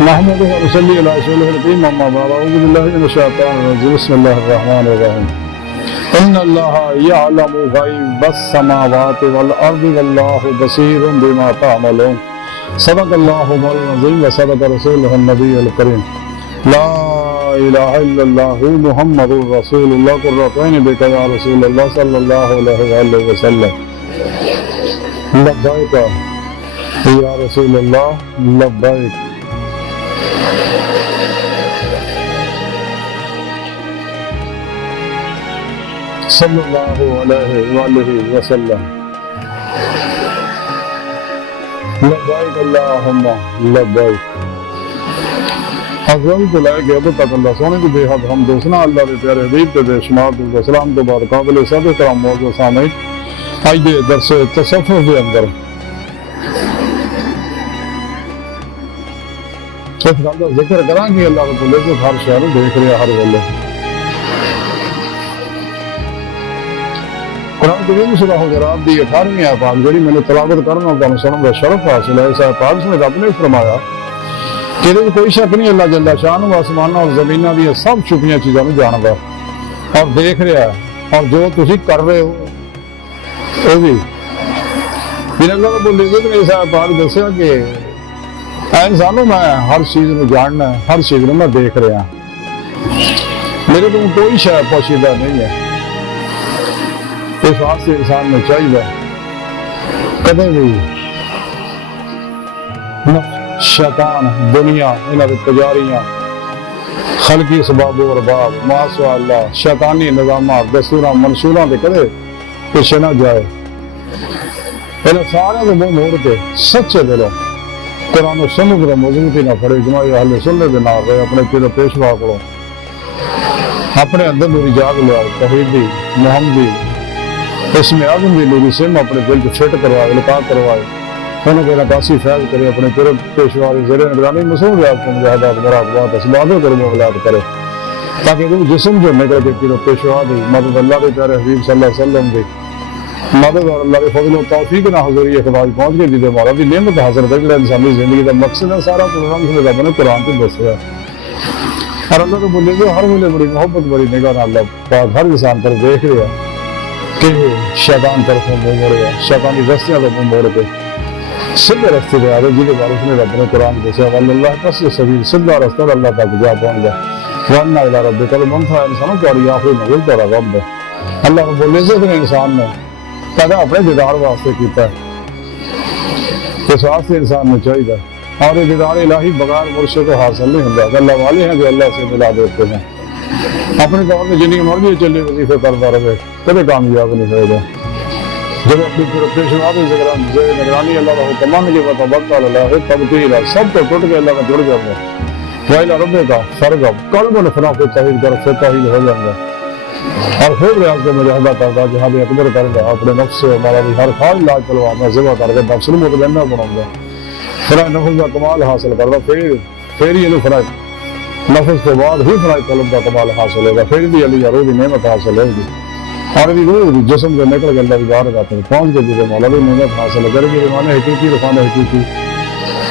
نحمده ونصلي على رسوله الكريم اما بعد اعوذ بالله من الشيطان الرجيم بسم الله الرحمن الرحيم ان الله يعلم غيب السماوات والارض والله بصير بما تعملون صدق الله العظيم وصدق رسوله النبي الكريم لا الہ الا اللہ محمد رسول اللہ قرۃ عین بک یا رسول اللہ صلی اللہ علیہ وآلہ وسلم لبیک یا رسول اللہ لبیک صلی اللہ علیہ وآلہ وسلم لبیک اللہم لبیک حضرت کو لائے کہ اب تک اللہ سونے کی بے حد ہم دوسنا اللہ کے پیارے حبیب کے بے شمار درود و سلام کے بعد قابل صد احترام موضوع سامعین آئیے درس تصوف کے اندر اس گل کا ذکر کراں کہ اللہ کو لے کے ہر شہر دیکھ رہا ہر ویلے قرآن کریم سورہ حجرات دی 18ویں آیت پاک جڑی میں نے تلاوت کرنا تمہیں سنن کا شرف حاصل ہے اس آیت پاک میں رب نے فرمایا کہ کوئی شک نہیں اللہ جل شان آسمان اور زمین دی سب چھپیاں چیزاں نوں جاندا اور دیکھ رہا ہے اور جو تسی کر رہے ہو وہ بھی پھر اللہ رب العزت نے اس آیت پاک دسیا کہ اے انسانوں میں ہر چیز نوں جاننا ہے ہر چیز نوں میں دیکھ رہا ہوں میرے کو کوئی شے پوشیدہ نہیں ہے اس واسطے انسان میں چاہیے کدے بھی شیطان دنیا انہاں دے پجاریاں خلقی اسباب و ارباب ماسوا اللہ شیطانی نظامات دستوراں منشوراں دے کدے پیچھے نہ جائے انہاں سارے دے منہ موڑ کے سچے دلوں قرآن و سنت دا مضبوطی نہ پڑے جماعت اہل سنت دے نال رہے اپنے پیر پیشوا کو اپنے اندر نوری جاگ لیا توحیدی محمدی اسم اعظم دی نوری سم اپنے دل کو فٹ کروائے القاء کروائے انہوں کو نقاسی فیض کرے اپنے پیر پیشواری زیر نگرانی مصور ریاض کو مجاہدات مراقبات اسبابوں کو مغلات کرے تاکہ وہ جسم جو نکل کے پیر پیشوا دی مدد اللہ کے پیارے حبیب صلی اللہ علیہ وسلم دی مدد اور اللہ کے فضل و توفیق نہ حضوری خدا پہنچ کے دیدے مولا بھی نعمت حاصل کر کے انسانی زندگی کا مقصد ہے سارا قرآن سے رب نے قرآن پہ دس رہا ہے اور اللہ کو بولے تو ہر ملے بڑی محبت بڑی نگاہ اللہ پاک ہر انسان پر دیکھ رہا ہے کہ شیطان طرفوں منہ موڑے شیطانی رستیاں تو منہ موڑ کے سیدھے رستے پہ آ رہے جنہیں بارے اس نے رب نے قرآن دسیا واللہ قصد سبیل سیدھا رستہ اللہ تک جا پہنچ گیا وَأَنَّا إِلَىٰ رَبِّكَ الْمُنْتَهَىٰ انسانوں تمہاری آخری منزل تیرا رب ہے اللہ رب العزت نے انسان نے پیدا اپنے دیدار واسطے کیتا ہے اس واسطے انسان میں چاہیے اور یہ دیدار الہی بغیر مرشد کو حاصل نہیں ہوتا اللہ والے ہیں جو اللہ سے ملا دیتے ہیں اپنے طور پہ جنہیں مرضی چلے وظیفے کرتا رہے کبھی کامیاب نہیں ہوئے گا جب اپنی پیشوا کی نگرانی اللہ کا حکم مان کے وقت اللہ تبدیل ہے سب کو ٹوٹ کے اللہ کا جڑ جاتا ہے وائلہ ربے کا فرق قلب و نفرہ کو توحید کر سے توحید ہو جائے گا اور خوب ریاض کو مجاہدہ کرتا جہاد اکبر کرتا اپنے نفس سے ہمارا بھی ہر خواہ علاج کروا میں ذبح کر کے نفس مطمئنہ بناؤں گا فرائے نفس کا کمال حاصل کرتا پھر یہ فرائے نفس کے بعد ہی فرائے قلب کا کمال حاصل ہوگا پھر بھی علی روح کی نعمت حاصل ہوگی اور بھی روح جسم سے نکل کے اللہ کی بار جاتے ہیں پہنچ کے دیتے مولا بھی نعمت حاصل ہے کرے گی روانے حقیقی رفانے حقیقی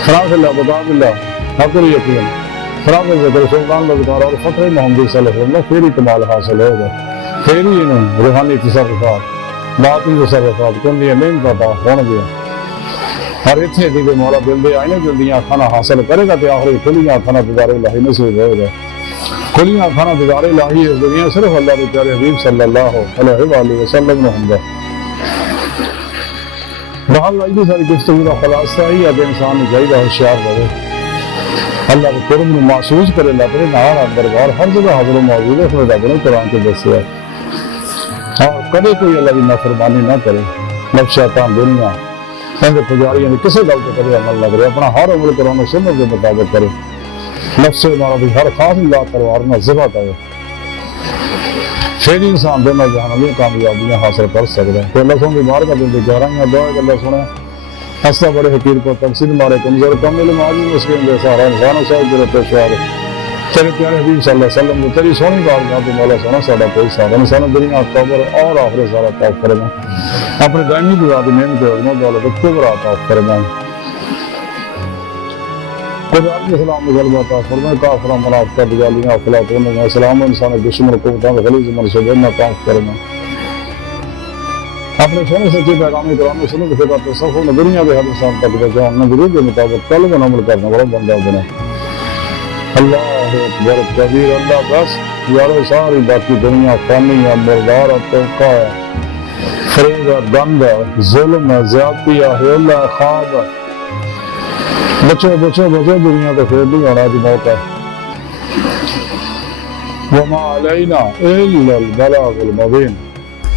فراغ اللہ بطاق اللہ حقر یقین فراغ ذکر سلطان لذکار اور فتح محمدی صلی اللہ علیہ وسلم پھر ہی کمال حاصل ہوگا پھر ہی انہیں روحانی تصرفات باطنی تصرفات کن دیا نعمت عطا ہونے دیا ہر اتنے دیتے مولا دل دے آئینے دل دیا کھانا حاصل کرے گا تے آخری کھلیاں کھانا دیدار الہی نصیب ہوگا کھلیاں کھانا دیدار الہی اس دنیا صرف اللہ کے پیارے حبیب صلی اللہ علیہ وآلہ وسلم نے ہوں گا بہت لائدی ساری گفتگو کا خلاصہ ہی اب انسان جائیدہ ہوشیار رہے اللہ کے قرب میں محسوس کرے اللہ پر نہار دربار ہر جگہ حاضر و موجود ہے خدا نے قرآن کے دسیا اور کبھی کوئی اللہ کی نافرمانی نہ کرے نفس شیطان دنیا اندر پجاری یعنی کسی گل پہ کبھی عمل نہ کرے اپنا ہر عمل قرآن و سنت کے مطابق کرے نفس ہمارا بھی ہر خاص اللہ تلوارنا ذبح کرے پھر انسان دونوں جہانوں کامیابیاں حاصل کر سکتا ہے تو اللہ سن کی بار کا دن دے گہرائیاں دعا کہ اللہ سنے ہستا بڑے حقیر کو تقسیم مارے کمزور کم علم عاجز مسکین بے سہارا انسانوں سے تیرے پیشوار تیرے پیارے حبیب صلی اللہ علیہ وسلم تیری سونی بارگاہ تو مولا سونا ساڈا کوئی ساتھ انسانوں دنیا قبر اور آخر سارا تعاف فرما اپنے دائمی دعا دی نعمت عظمت دولت کبرا عطا فرما خدا علیہ السلام نے غلبہ عطا فرمائے کافرہ منافقہ دجالیاں افلاطون نے اسلام انسان دشمن قوتاں غلیظ منصوبے ناکام کرنا اپنے سونے سچے پیغام قرآن و سنت کے فقہ تصوف نے دنیا کے ہر انسان تک پہنچانا ضرور کے مطابق قلب و عمل کرنے والا بندہ بنا اللہ اکبر کبیر اللہ بس یارو ساری باقی دنیا فانی ہے مردار ہے توقع ہے فریب ہے گند ہے ظلم ہے زیادتی ہے حیل ہے خواب ہے بچو بچو بچو دنیا تو پھر نہیں ہونا جی موقع وما علینا الا البلاغ المبین